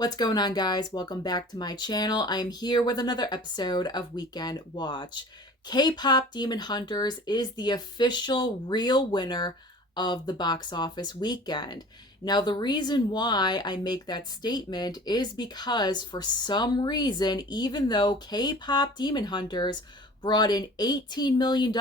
What's going on, guys? Welcome back to my channel. I'm here with another episode of Weekend Watch. K-Pop Demon Hunters is the official real winner of the box office weekend. Now, the reason why I make that statement is because for some reason, even though K-Pop Demon Hunters brought in $18 million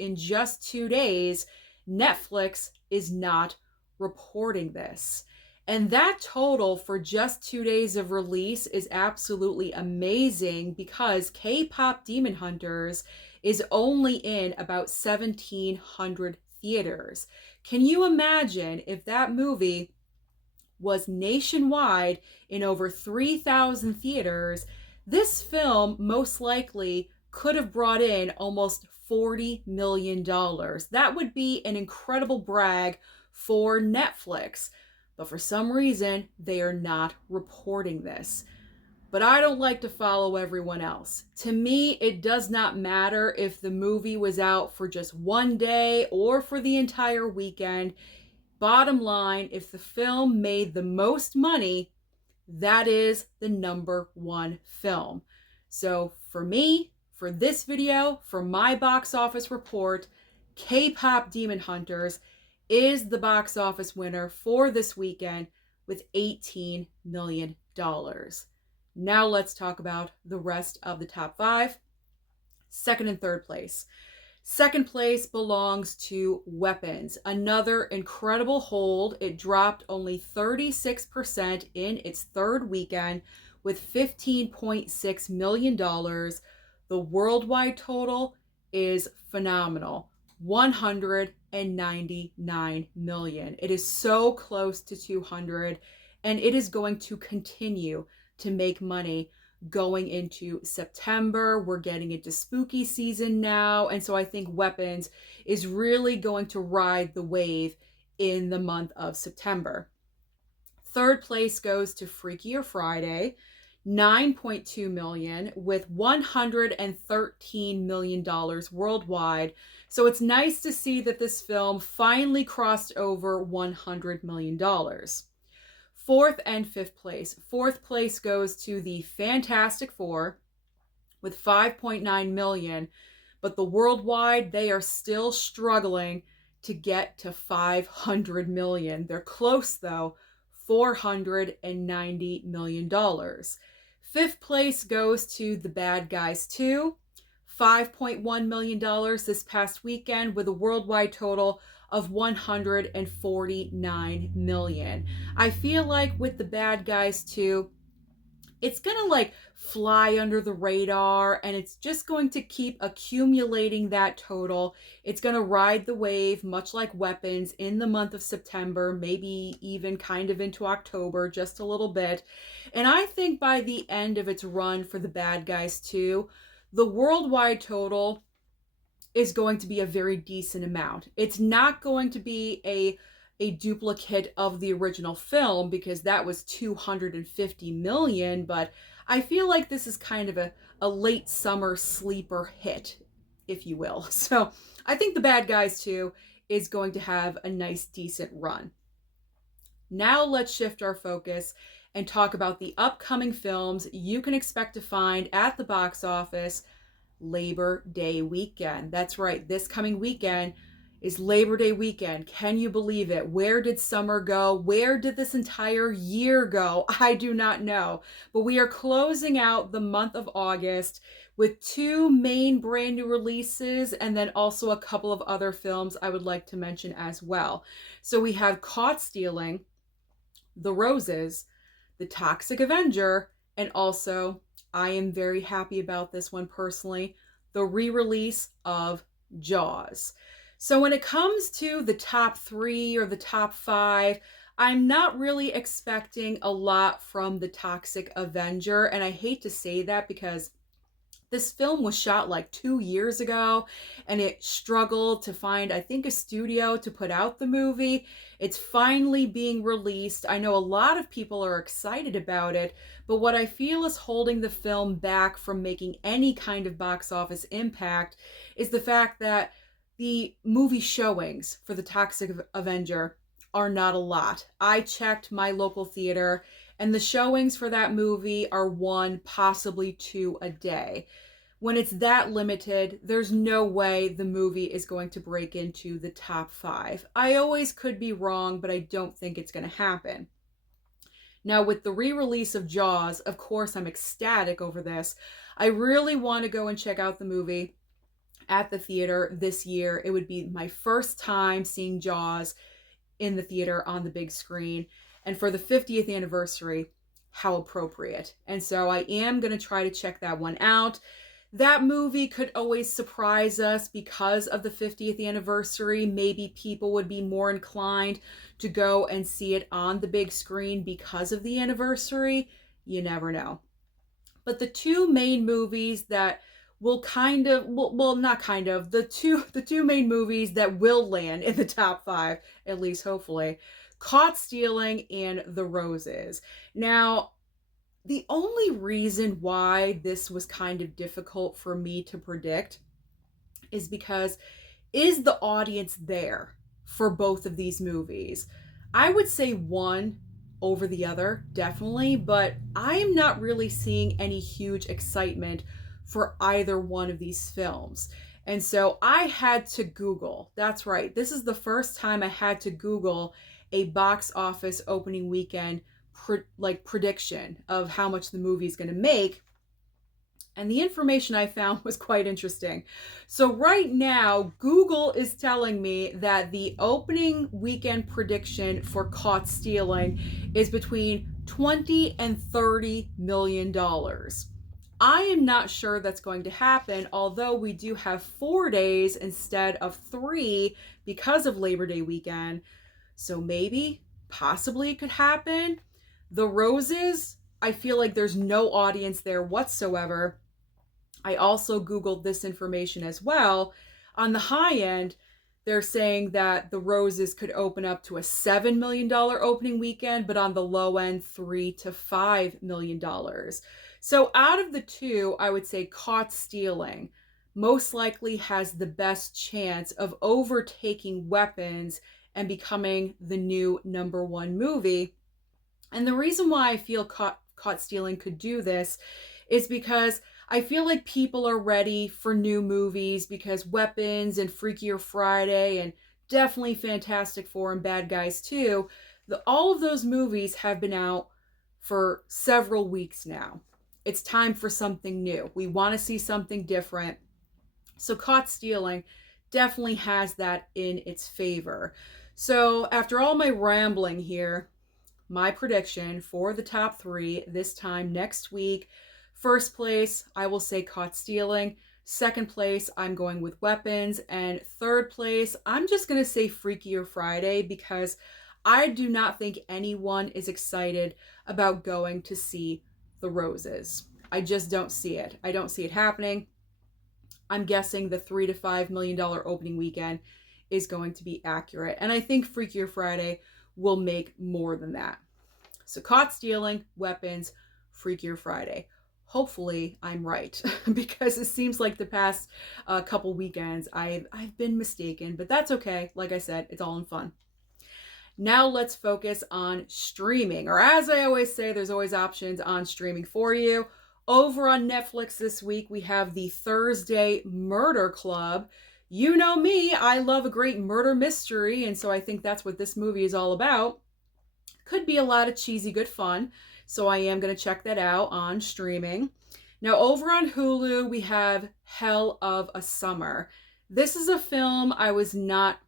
in just 2 days, Netflix is not reporting this. And that total for just 2 days of release is absolutely amazing because K-Pop Demon Hunters is only in about 1,700 theaters. Can you imagine if that movie was nationwide in over 3,000 theaters? This film most likely could have brought in almost $40 million. That would be an incredible brag for Netflix. But for some reason, they are not reporting this. But I don't like to follow everyone else. To me, it does not matter if the movie was out for just one day or for the entire weekend. Bottom line, if the film made the most money, that is the #1 film. So for me, for this video, for my box office report, K-Pop Demon Hunters is the box office winner for this weekend with $18 million. Now let's talk about the rest of the top 5. Second and third place. Second place belongs to Weapons. Another incredible hold. It dropped only 36% in its third weekend with $15.6 million. The worldwide total is phenomenal. 199 million. It is so close to 200, and it is going to continue to make money going into September. We're getting into spooky season now, and so I think Weapons is really going to ride the wave in the month of September. Third place goes to Freakier Friday, 9.2 million with $113 million worldwide. So it's nice to see that this film finally crossed over $100 million. Fourth and fifth place. Fourth place goes to the Fantastic Four with 5.9 million, but the worldwide, they are still struggling to get to 500 million. They're close though, $490 million. Fifth place goes to The Bad Guys 2, $5.1 million this past weekend with a worldwide total of 149 million. I feel like with The Bad Guys 2, it's gonna like fly under the radar and it's just going to keep accumulating that total. It's gonna ride the wave, much like Weapons, in the month of September, maybe even kind of into October, just a little bit. And I think by the end of its run for The Bad Guys 2, the worldwide total is going to be a very decent amount. It's not going to be a duplicate of the original film because that was 250 million, but I feel like this is kind of a late summer sleeper hit, if you will. So I think The Bad Guys 2 is going to have a nice, decent run. Now let's shift our focus and talk about the upcoming films you can expect to find at the box office Labor Day weekend. That's right, this coming weekend is Labor Day weekend. Can you believe it? Where did summer go? Where did this entire year go? I do not know. But we are closing out the month of August with 2 main brand new releases and then also a couple of other films I would like to mention as well. So we have Caught Stealing, The Roses, The Toxic Avenger, and also, I am very happy about this one personally, the re-release of Jaws. So when it comes to the top 3 or the top 5, I'm not really expecting a lot from The Toxic Avenger. And I hate to say that because this film was shot like 2 years ago and it struggled to find, I think, a studio to put out the movie. It's finally being released. I know a lot of people are excited about it, but what I feel is holding the film back from making any kind of box office impact is the fact that the movie showings for The Toxic Avenger are not a lot. I checked my local theater And the showings for that movie are one, possibly two a day. When it's that limited, there's no way the movie is going to break into the top five. I always could be wrong, but I don't think it's going to happen. Now, with the re release of Jaws, of course, I'm ecstatic over this. I really want to go and check out the movie at the theater this year. It would be my first time seeing Jaws in the theater on the big screen. And for the 50th anniversary, how appropriate. And so I am going to try to check that one out. That movie could always surprise us because of the 50th anniversary. Maybe people would be more inclined to go and see it on the big screen because of the anniversary. You never know. But the two main movies that will kind of, well, not kind of, the two main movies that will land in the top five, at least hopefully, Caught Stealing and The Roses. Now, the only reason why this was kind of difficult for me to predict is because, is the audience there for both of these movies? I would say one over the other, definitely, but I am not really seeing any huge excitement for either one of these films. And so I had to Google. That's right. This is the first time I had to Google a box office opening weekend prediction of how much the movie is going to make. And the information I found was quite interesting. So right now, Google is telling me that the opening weekend prediction for Caught Stealing is between 20 and 30 million dollars. I am not sure that's going to happen, although we do have 4 days instead of 3 because of Labor Day weekend. So maybe, possibly it could happen. The Roses, I feel like there's no audience there whatsoever. I also Googled this information as well. On the high end, they're saying that The Roses could open up to a $7 million opening weekend, but on the low end, $3 to $5 million. So out of the two, I would say Caught Stealing most likely has the best chance of overtaking Weapons and becoming the new number one movie. And the reason why I feel Caught Stealing could do this is because I feel like people are ready for new movies, because Weapons and Freakier Friday and definitely Fantastic Four and Bad Guys 2, all of those movies have been out for several weeks now. It's time for something new. We want to see something different. So Caught Stealing definitely has that in its favor. So after all my rambling here, my prediction for the top three this time next week: first place, I will say Caught Stealing. Second place, I'm going with Weapons. And third place, I'm just going to say Freakier Friday, because I do not think anyone is excited about going to see The Roses. I just don't see it. I don't see it happening. I'm guessing the $3 to $5 million opening weekend is going to be accurate. And I think Freakier Friday will make more than that. So Caught Stealing, Weapons, Freakier Friday. Hopefully I'm right, because it seems like the past couple weekends I've been mistaken, but that's okay. Like I said, it's all in fun. Now let's focus on streaming, or as I always say, there's always options on streaming for you. Over on Netflix this week, we have the Thursday Murder Club. You know me, I love a great murder mystery, and so I think that's what this movie is all about. Could be a lot of cheesy good fun, so I am going to check that out on streaming. Now over on Hulu, we have Hell of a Summer. This is a film I was not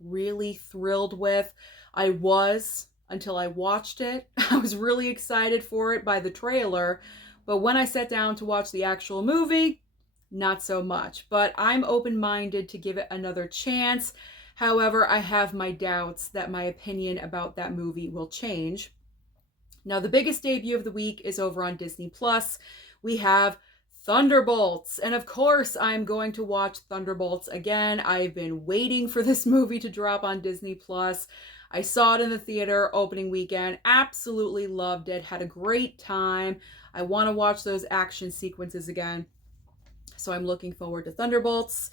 really thrilled with. I was, until I watched it. I was really excited for it by the trailer, but when I sat down to watch the actual movie, not so much. But I'm open-minded to give it another chance. However, I have my doubts that my opinion about that movie will change. Now, the biggest debut of the week is over on Disney Plus. We have Thunderbolts. And of course, I'm going to watch Thunderbolts again. I've been waiting for this movie to drop on Disney Plus. I saw it in the theater opening weekend. Absolutely loved it. Had a great time. I want to watch those action sequences again. So I'm looking forward to Thunderbolts.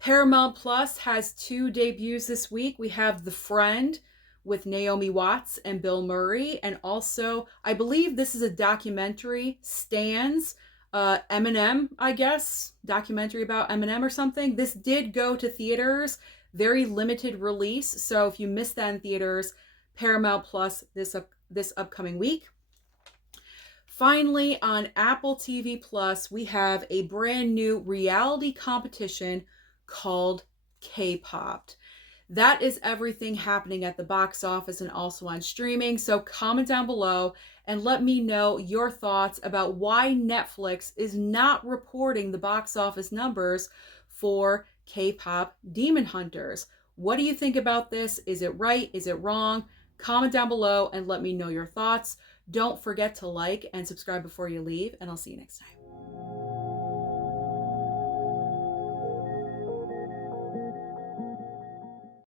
Paramount Plus has 2 debuts this week. We have The Friend, with Naomi Watts and Bill Murray. And also, I believe this is a documentary, Stans, Eminem, I guess, documentary about Eminem or something. This did go to theaters, very limited release. So if you missed that in theaters, Paramount Plus this upcoming week. Finally, on Apple TV Plus, we have a brand new reality competition called K-Popped. That is everything happening at the box office and also on streaming. So comment down below and let me know your thoughts about why Netflix is not reporting the box office numbers for K-Pop Demon Hunters. What do you think about this? Is it right? Is it wrong? Comment down below and let me know your thoughts. Don't forget to like and subscribe before you leave, and I'll see you next time.